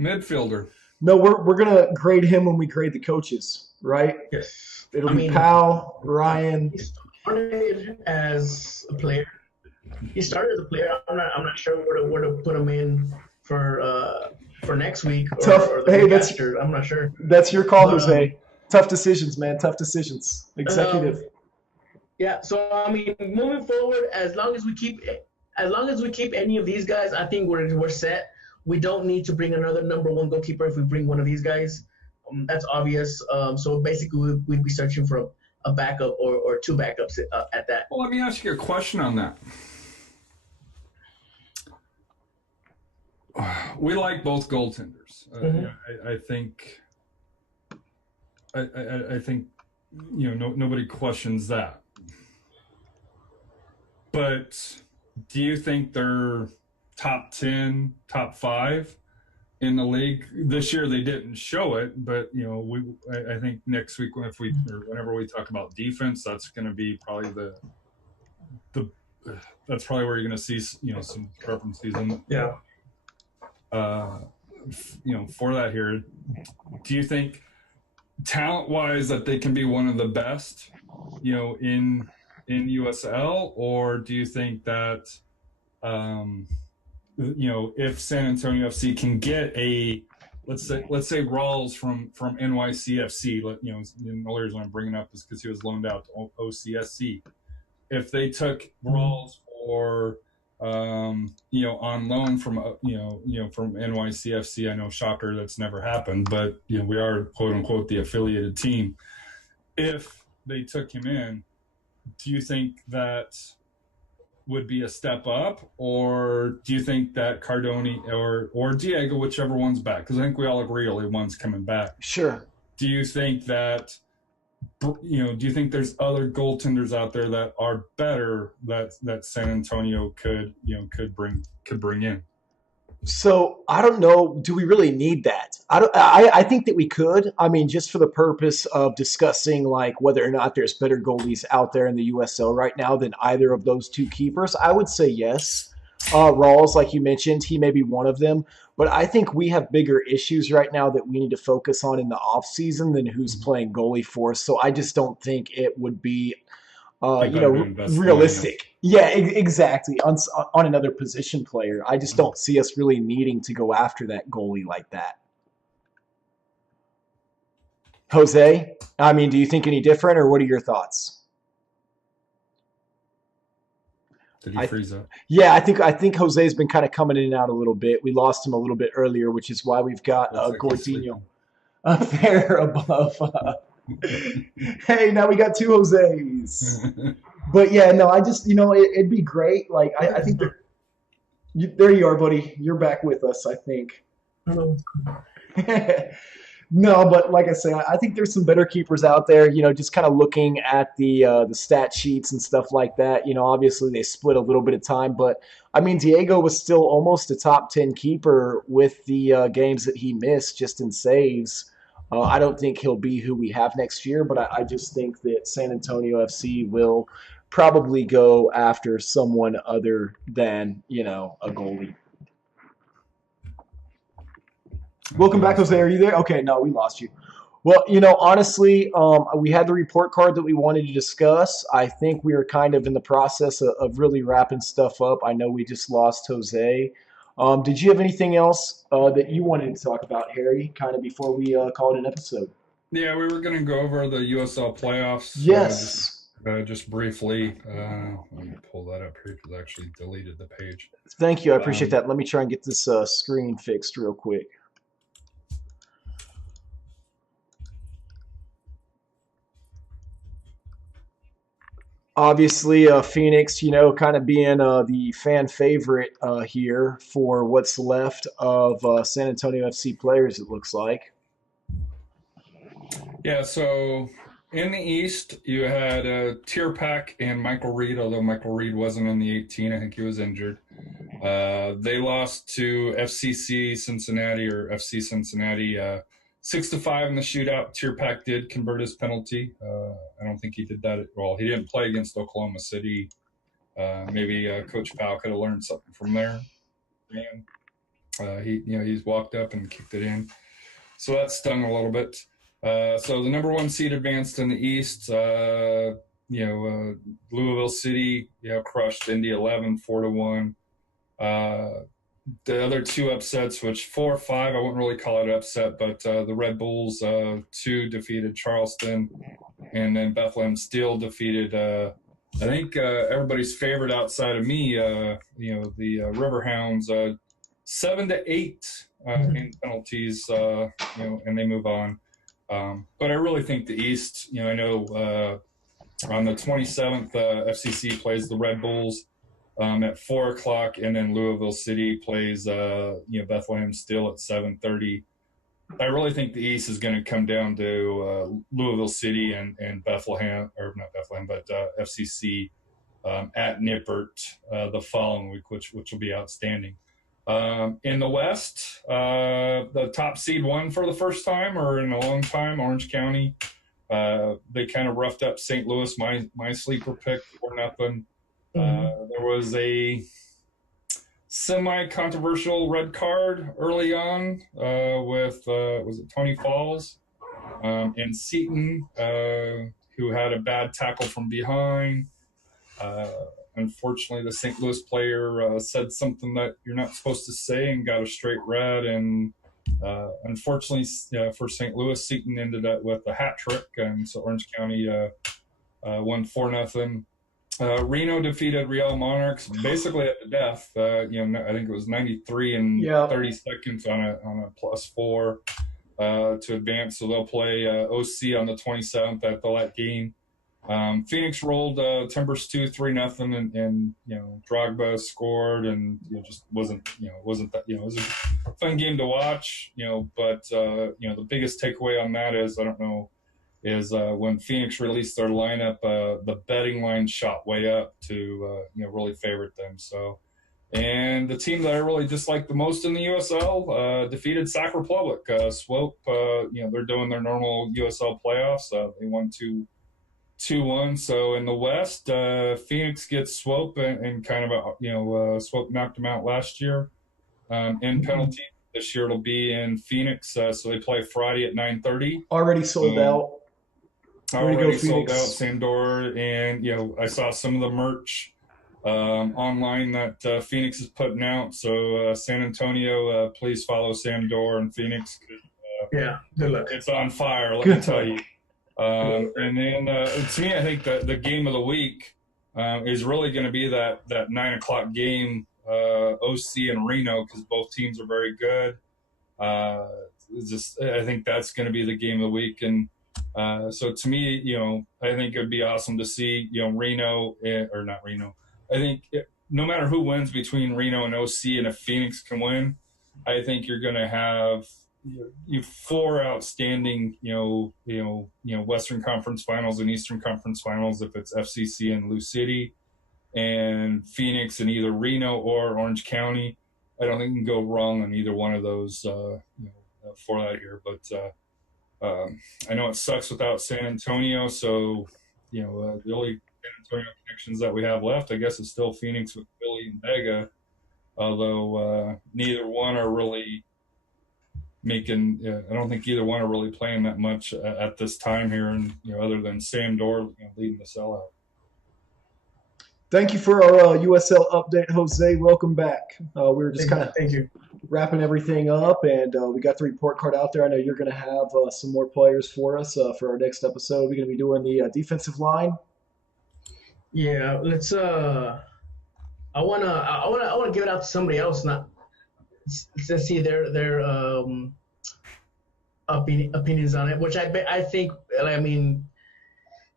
midfielder. No, we're gonna grade him when we grade the coaches, right? Yes. It'll be Powell, Ryan. He started as a player. I'm not sure where to put him in for next week or the week after. I'm not sure. That's your call, Jose. Tough decisions, man. Tough decisions. Executive. So I mean, moving forward, as long as we keep any of these guys, I think we're set. We don't need to bring another number one goalkeeper if we bring one of these guys. That's obvious. So basically, we'd be searching for a backup or two backups at that. Well, let me ask you a question on that. We like both goaltenders. I think. I think nobody questions that. But do you think they're top 10, top 5 in the league? This year they didn't show it, but I think next week whenever we talk about defense, that's going to be probably that's probably where you're going to see some preferences for that here. Do you think talent-wise that they can be one of the best in USL, or do you think that if San Antonio FC can get a let's say Rawls from NYCFC, the only reason I'm bringing up is because he was loaned out to OCSC. if they took Rawls for on loan from from NYCFC. I know, shocker, that's never happened, but we are quote unquote the affiliated team. If they took him in, do you think that would be a step up, or do you think that Cardoni or Diego, whichever one's back, because I think we all agree only one's coming back. Sure. Do you think that do you think there's other goaltenders out there that are better that San Antonio could bring in? So I don't know. Do we really need that? I think that we could. I mean, just for the purpose of discussing like whether or not there's better goalies out there in the USL right now than either of those two keepers, I would say yes. Rawls, like you mentioned, he may be one of them. But I think we have bigger issues right now that we need to focus on in the offseason than who's playing goalie for us. So I just don't think it would be realistic. Yeah, exactly. On another position player, I just don't see us really needing to go after that goalie like that. Jose, I mean, do you think any different, or what are your thoughts? Did he freeze up? Yeah, I think Jose's been kind of coming in and out a little bit. We lost him a little bit earlier, which is why we've got Gordino up there above. Hey, now we got two Jose's. But yeah, no, I just it'd be great. Like I think there you are, buddy. You're back with us, I think. No, but like I say, I think there's some better keepers out there. Just kind of looking at the stat sheets and stuff like that. Obviously they split a little bit of time, but I mean Diego was still almost a top 10 keeper with the games that he missed just in saves. I don't think he'll be who we have next year, but I just think that San Antonio FC will probably go after someone other than a goalie. Welcome back, Jose. Are you there? Okay, no, we lost you. Well, honestly, we had the report card that we wanted to discuss. I think we are kind of in the process of really wrapping stuff up. I know we just lost Jose. Did you have anything else that you wanted to talk about, Harry, kind of before we call it an episode? Yeah, we were going to go over the USL playoffs. Yes. Just briefly. Let me pull that up here because I actually deleted the page. Thank you. I appreciate that. Let me try and get this screen fixed real quick. Obviously, Phoenix, kind of being the fan favorite here for what's left of San Antonio FC players, it looks like. Yeah, so in the East, you had Tierpak and Michael Reed, although Michael Reed wasn't in the 18. I think he was injured. They lost to FCC Cincinnati, or FC Cincinnati, 6-5 in the shootout. Tierpak did convert his penalty. I don't think he did that. Well, he didn't play against Oklahoma City. Maybe Coach Powell could have learned something from there. He's walked up and kicked it in, so that stung a little bit. So the number one seed advanced in the East. Louisville City, crushed Indy 11 4-1. The other two upsets, which 4-5, I wouldn't really call it upset, but the Red Bulls 2 defeated Charleston, and then Bethlehem Steel defeated I think everybody's favorite outside of me, the Riverhounds, 7-8 in penalties, and they move on. But I really think the East, I know on the 27th, FCC plays the Red Bulls at 4:00, and then Louisville City plays Bethlehem Steel at 7:30. I really think the East is going to come down to Louisville City and Bethlehem, or not Bethlehem, but FCC at Nippert the following week, which will be outstanding. In the West, the top seed won for the first time, or in a long time, Orange County. They kind of roughed up St. Louis, my sleeper pick, 4-0. There was a semi-controversial red card early on with was it Tony Falls and Seton, who had a bad tackle from behind. Unfortunately, the St. Louis player said something that you're not supposed to say and got a straight red. And unfortunately for St. Louis, Seton ended up with a hat trick, and so Orange County won 4-0. Reno defeated Real Monarchs basically at the death. I think it was 93 and 30 seconds on a +4 to advance. So they'll play OC on the 27th at the late game. Phoenix rolled Timbers 2-3-0, and Drogba scored, and just wasn't that, it was a fun game to watch, but the biggest takeaway on that is, I don't know, is when Phoenix released their lineup, the betting line shot way up to really favorite them. So, and the team that I really dislike the most in the USL defeated Sac Republic. Swope, they're doing their normal USL playoffs. They won 2-1. So in the West, Phoenix gets Swope, and kind of Swope knocked them out last year in penalty. This year it'll be in Phoenix, so they play Friday at 9:30. Already sold out. Already sold out, Sandor, and I saw some of the merch online that Phoenix is putting out. So San Antonio, please follow Sandor and Phoenix. Good luck. It's on fire, let me tell you. And then to me, I think the game of the week is really going to be that 9 o'clock game, OC and Reno, because both teams are very good. I think that's going to be the game of the week. And so to me, I think it would be awesome to see, Reno, or not Reno. I think no matter who wins between Reno and OC, and if Phoenix can win, I think you're going to have you 4 outstanding, Western Conference Finals and Eastern Conference Finals if it's FCC and Lou City, and Phoenix and either Reno or Orange County. I don't think you can go wrong on either one of those for that year. But I know it sucks without San Antonio, so the only San Antonio connections that we have left, I guess, is still Phoenix with Philly and Vega, although neither one are really making. I don't think either one are really playing that much at this time here, and other than Sam Dorr leading the sellout. Thank you for our USL update, Jose. Welcome back. We were just kind of wrapping everything up, and we got the report card out there. I know you're going to have some more players for us for our next episode. We're going to be doing the defensive line. Yeah, let's. I wanna give it out to somebody else. Let's see their opinions on it, which I think. I mean,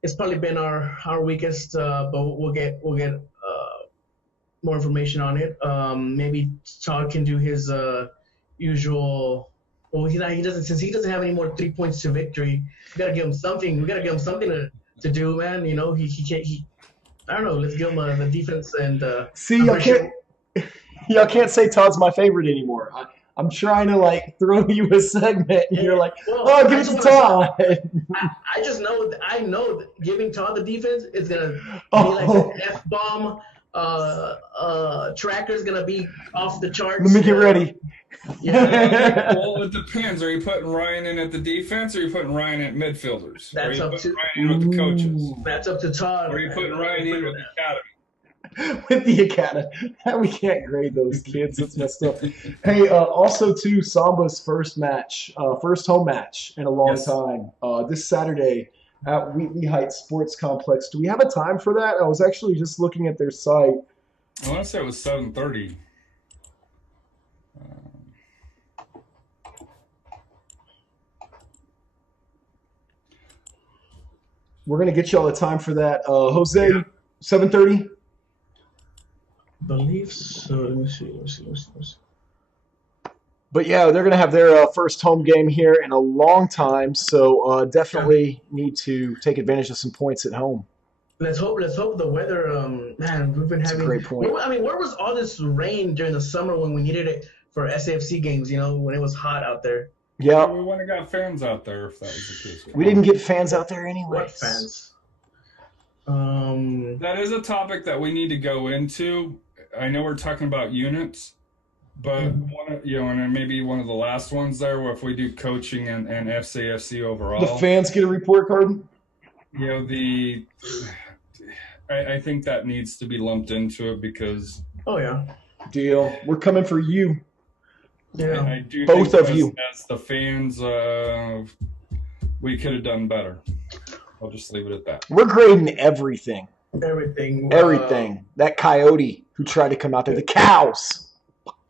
it's probably been our weakest, but we'll get more information on it. Maybe Todd can do his usual. Well, he doesn't, since he doesn't have any more 3 points to victory. We gotta give him something. We gotta give him something to do, man. He can't. I don't know. Let's give him the defense and. See, I can't say Todd's my favorite anymore. I'm trying to throw you a segment, and you're like, "Oh, give it to Todd." I just know. I know that giving Todd the defense is gonna be like an F-bomb. Tracker's gonna be off the charts. Let me get ready. Yeah. Well, it depends. Are you putting Ryan in at the defense, or are you putting Ryan at midfielders? That's up to Ryan in with the coaches. That's up to Todd. Or are you putting Ryan in with the academy? With the academy, we can't grade those kids. That's messed up. Hey, also too, Samba's first home match in a long time. This Saturday at Wheatley Heights Sports Complex. Do we have a time for that? I was actually just looking at their site. I want to say it was 7:30. We're gonna get you all the time for that. Jose, 7:30. Believe so. Let me see. But yeah, they're going to have their first home game here in a long time, so definitely need to take advantage of some points at home. Let's hope the weather. Man, we've been having. A great point. Where was all this rain during the summer when we needed it for SAFC games? When it was hot out there. Yeah. We wouldn't have got fans out there if that was the case. We didn't get fans out there anyway. What fans? That is a topic that we need to go into. I know we're talking about units, but and maybe one of the last ones there, where if we do coaching and FCFC overall, the fans get a report card. I think that needs to be lumped into it because. Oh yeah. Deal. We're coming for you. Yeah. I do both think of you. As the fans, we could have done better. I'll just leave it at that. We're grading everything. Everything. That coyote who tried to come out there. The cows.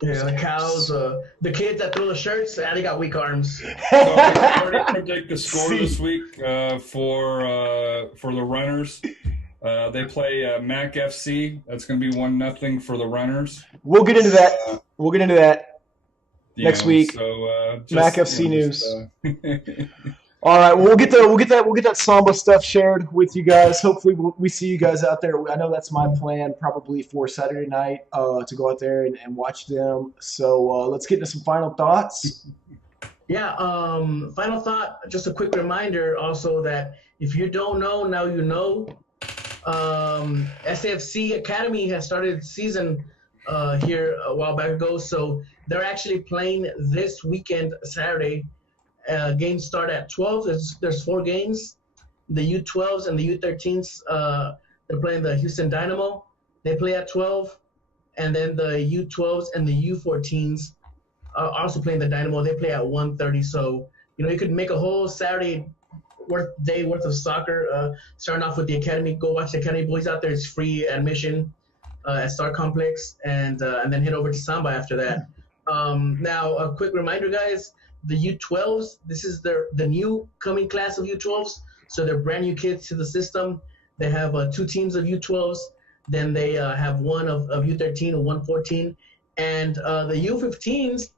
Yeah, the cows, the kids that throw the shirts, they got weak arms. So I already predict the score this week for the Runners. They play Mac FC. That's going to be 1-0 for the Runners. We'll get into that. Next week. So Mac FC news. All right, well, we'll get that Samba stuff shared with you guys. Hopefully, we see you guys out there. I know that's my plan, probably for Saturday night, to go out there and watch them. So let's get into some final thoughts. Yeah, final thought. Just a quick reminder, also, that if you don't know, now you know. SAFC Academy has started season here a while back ago, so they're actually playing this weekend, Saturday. Games start at 12. There's 4 games. The U12s and the U13s, they're playing the Houston Dynamo. They play at 12. And then the U12s and the U14s are also playing the Dynamo. They play at 1:30. So, you could make a whole Saturday day worth of soccer, starting off with the Academy. Go watch the Academy boys out there. It's free admission at Star Complex. And then head over to Samba after that. Now, a quick reminder, guys. The U12s, this is the new coming class of U12s. So they're brand new kids to the system. They have 2 teams of U12s. Then they have one of U13 and 114. And the U15s,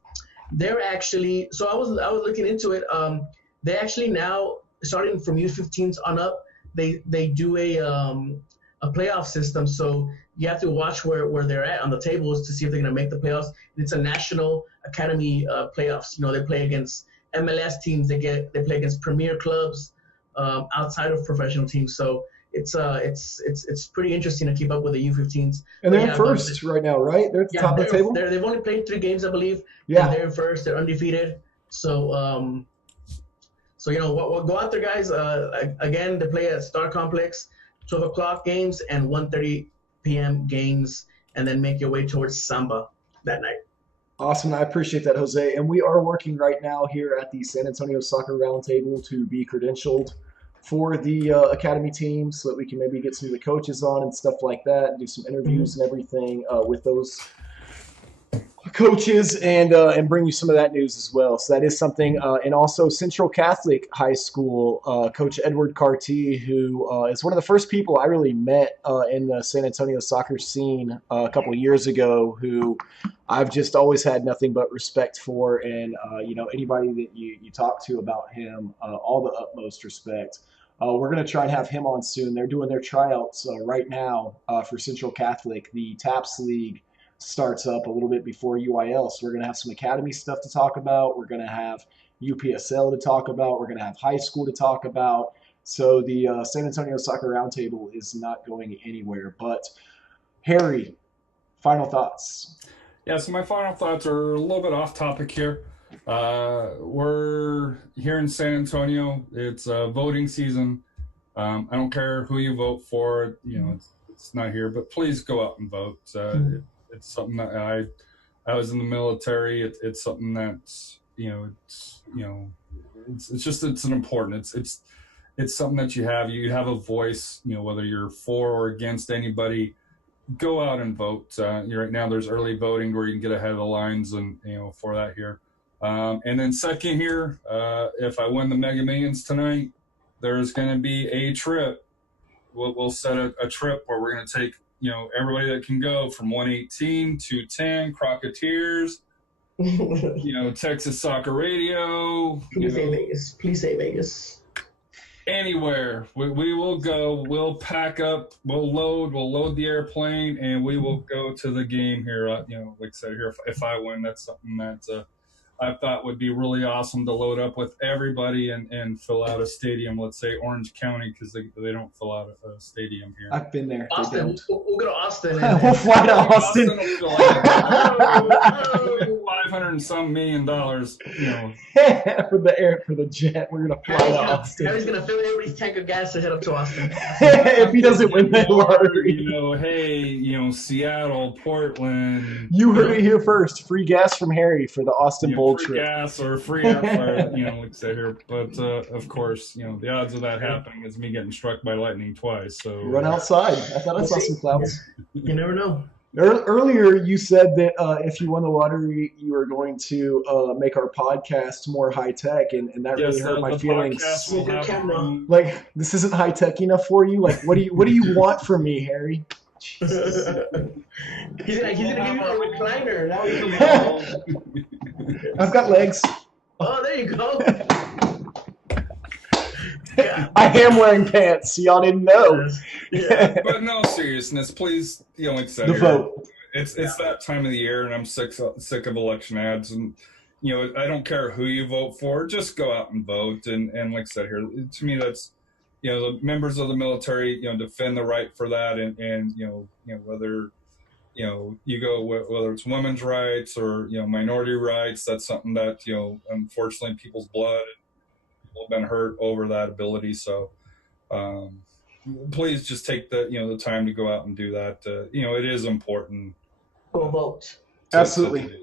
they're actually, so I was looking into it. They actually now, starting from U15s on up, they do a playoff system. So you have to watch where they're at on the tables to see if they're going to make the playoffs. It's a national academy playoffs. They play against MLS teams. They play against premier clubs outside of professional teams. So it's pretty interesting to keep up with the U15s. And they're in first right now, right? They're at the top of the table. They've only played 3 games, I believe. Yeah, they're in first. They're undefeated. So go out there, guys. Again, they play at Star Complex, 12 o'clock games and 1:30 p.m. games, and then make your way towards Samba that night. Awesome. I appreciate that, Jose. And we are working right now here at the San Antonio Soccer Roundtable to be credentialed for the academy team so that we can maybe get some of the coaches on and stuff like that, and do some interviews and everything with those coaches and bring you some of that news as well. So that is something. And also Central Catholic High School, Coach Edward Carty, who is one of the first people I really met in the San Antonio soccer scene a couple of years ago, who I've just always had nothing but respect for. And, anybody that you talk to about him, all the utmost respect. We're going to try and have him on soon. They're doing their tryouts right now for Central Catholic. The TAPS League starts up a little bit before UIL. So we're going to have some academy stuff to talk about. We're going to have UPSL to talk about. We're going to have high school to talk about. So the San Antonio Soccer Roundtable is not going anywhere. But Harry, final thoughts. Yeah, so my final thoughts are a little bit off topic here. We're here in San Antonio. It's voting season. I don't care who you vote for. It's not here, but please go out and vote. It's something that I was in the military. It's something that's it's an important. It's something that you have a voice. Whether you're for or against anybody, go out and vote. Right now there's early voting where you can get ahead of the lines and for that here. And then second here, if I win the Mega Millions tonight, there's going to be a trip. We'll set a trip where we're going to take everybody that can go from 118 to 10 Crocketeers, Texas Soccer Radio. Please say Vegas. Anywhere we will go. We'll pack up. We'll load the airplane, and we will go to the game here. Like I said here, if I win, that's something that I thought would be really awesome to load up with everybody and fill out a stadium. Let's say Orange County, because they don't fill out a stadium here. I've been there. Austin. We'll go to Austin. We'll fly to Austin. 500 $300 and some million, you know. for the jet. We're gonna fly to Austin. Harry's gonna fill everybody's tank of gas to head up to Austin. If he doesn't win that lottery. You know, hey, you know, Seattle, Portland. You heard it here first. Free gas from Harry for the Austin Bowl free trip. Gas or free airfare, you know, like I said here. But of course, you know, the odds of that happening is me getting struck by lightning twice. So Run outside. I thought I saw some clouds. You never know. Earlier, you said that if you won the lottery, you were going to make our podcast more high tech, and that really hurt my feelings. Like, this isn't high tech enough for you. Like, what do you want from me, Harry? He's gonna give you a recliner. I've got legs. Oh, there you go. I am wearing pants, so y'all didn't know. Yeah. But no seriousness, please. You know, like I said, The vote. It's that time of the year, and I'm sick of election ads. And you know, I don't care who you vote for, just go out and vote. And like I said here, to me, that's, you know, the members of the military, you know, defend the right for that, and you know whether, you know, you go whether it's women's rights or, you know, minority rights. That's something that, you know, unfortunately, people's blood. Have been hurt over that ability, so please just take the time to go out and do that. You know, it is important. Go vote. Absolutely.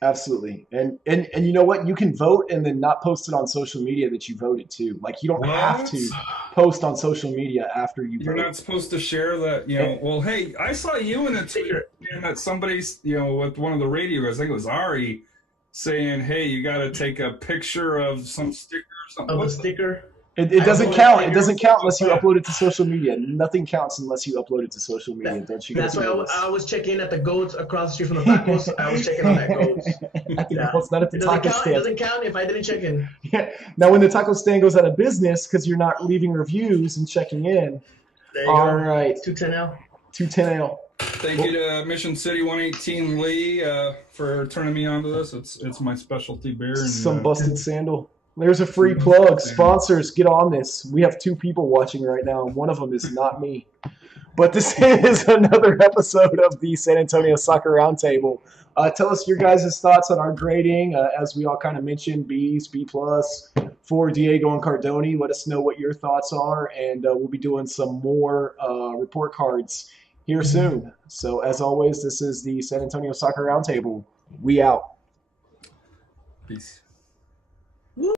Absolutely. And you know what? You can vote and then not post it on social media that you voted too. Like, you don't have to post on social media after you vote. You're not supposed to share that, you know, well, hey, I saw you in a Twitter and that somebody's, you know, with one of the radio guys, I think it was Ari, saying, hey, you got to take a picture of some sticker or something. Of a sticker? It doesn't count. It doesn't count unless you upload it to social media. Nothing counts unless you upload it to social media. Don't you? That's why I was checking at the goats across the street from the tacos. I was checking on that goats. Yeah. Well, it's not at the taco stand. It doesn't count if I didn't check in. Yeah. Now, when the taco stand goes out of business because you're not leaving reviews and checking in. There you all go. Right. 210L. 210L. Thank you to Mission City 118 Lee for turning me on to this. It's my specialty beer. And, some busted sandal. There's a free plug. Sponsors, get on this. We have 2 people watching right now, and one of them is not me. But this is another episode of the San Antonio Soccer Roundtable. Tell us your guys' thoughts on our grading. As we all kind of mentioned, B's, B+, for Diego and Cardone. Let us know what your thoughts are, and we'll be doing some more report cards here soon. So, as always, this is the San Antonio Soccer Roundtable. We out. Peace.